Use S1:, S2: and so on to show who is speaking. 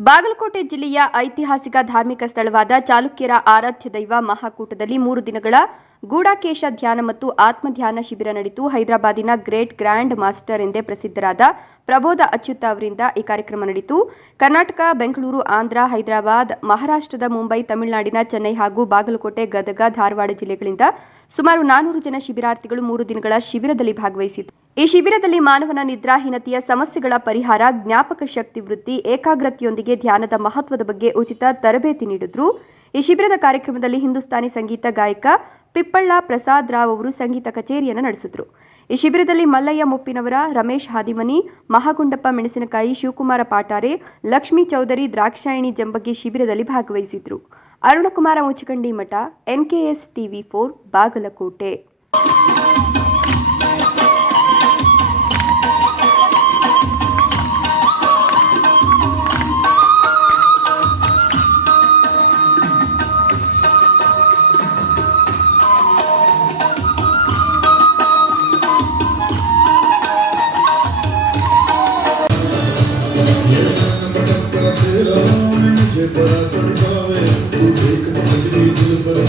S1: ಬಾಗಲಕೋಟೆ ಜಿಲ್ಲೆಯ ಐತಿಹಾಸಿಕ ಧಾರ್ಮಿಕ ಸ್ಥಳವಾದ ಚಾಲುಕ್ಯರ ಆರಾಧ್ಯ ದೈವ ಮಹಾಕೂಟದಲ್ಲಿ ಮೂರು ದಿನಗಳ ಗೂಢಾಕೇಶ ಧ್ಯಾನ ಮತ್ತು ಆತ್ಮಧ್ಯಾನ ಶಿಬಿರ ನಡೆಯಿತು. ಹೈದರಾಬಾದಿನ ಗ್ರೇಟ್ ಗ್ರ್ಯಾಂಡ್ ಮಾಸ್ಟರ್ ಎಂದೇ ಪ್ರಸಿದ್ಧರಾದ ಪ್ರಬೋಧ ಅಚ್ಯುತ ಅವರಿಂದ ಈ ಕಾರ್ಯಕ್ರಮ ನಡೆಯಿತು. ಕರ್ನಾಟಕ, ಬೆಂಗಳೂರು, ಆಂಧ್ರ, ಹೈದರಾಬಾದ್, ಮಹಾರಾಷ್ಟ್ರದ ಮುಂಬೈ, ತಮಿಳುನಾಡಿನ ಚೆನ್ನೈ ಹಾಗೂ ಬಾಗಲಕೋಟೆ, ಗದಗ, ಧಾರವಾಡ ಜಿಲ್ಲೆಗಳಿಂದ ಸುಮಾರು ನಾನೂರು ಜನ ಶಿಬಿರಾರ್ಥಿಗಳು ಮೂರು ದಿನಗಳ ಶಿಬಿರದಲ್ಲಿ ಭಾಗವಹಿಸಿತು ಈ ಶಿಬಿರದಲ್ಲಿ ಮಾನವನ ನಿದ್ರಾಹೀನತೆಯ ಸಮಸ್ಯೆಗಳ ಪರಿಹಾರ, ಜ್ಞಾಪಕ ಶಕ್ತಿ ವೃದ್ಧಿ ಏಕಾಗ್ರತೆಯೊಂದಿಗೆ ಧ್ಯಾನದ ಮಹತ್ವದ ಬಗ್ಗೆ ಉಚಿತ ತರಬೇತಿ ನೀಡಿದ್ರು. ಈ ಶಿಬಿರದ ಕಾರ್ಯಕ್ರಮದಲ್ಲಿ ಹಿಂದೂಸ್ತಾನಿ ಸಂಗೀತ ಗಾಯಕ ಪಿಪ್ಪಳ್ಳ ಪ್ರಸಾದ್ ರಾವ್ ಅವರು ಸಂಗೀತ ಕಚೇರಿಯನ್ನು ನಡೆಸಿದ್ರು. ಈ ಶಿಬಿರದಲ್ಲಿ ಮಲ್ಲಯ್ಯ ಮುಪ್ಪಿನವರ, ರಮೇಶ್ ಹಾದಿಮನಿ, ಮಹಾಗುಂಡಪ್ಪ ಮೆಣಸಿನಕಾಯಿ, ಶಿವಕುಮಾರ ಪಾಟಾರೆ, ಲಕ್ಷ್ಮೀ ಚೌಧರಿ, ದ್ರಾಕ್ಷಾಯಣಿ ಜಂಬಗಿ ಶಿಬಿರದಲ್ಲಿ ಭಾಗವಹಿಸಿದ್ರು. ಅರುಣಕುಮಾರ ಮುಚ್ಚಕಂಡಿ ಮಠ, ಎನ್ಕೆಎಸ್ ಟಿವಿ ಫೋರ್, ಬಾಗಲಕೋಟೆ.
S2: मुझे बड़ा पड़ जावे तू एक मछली दिल पर ये तीर दर्द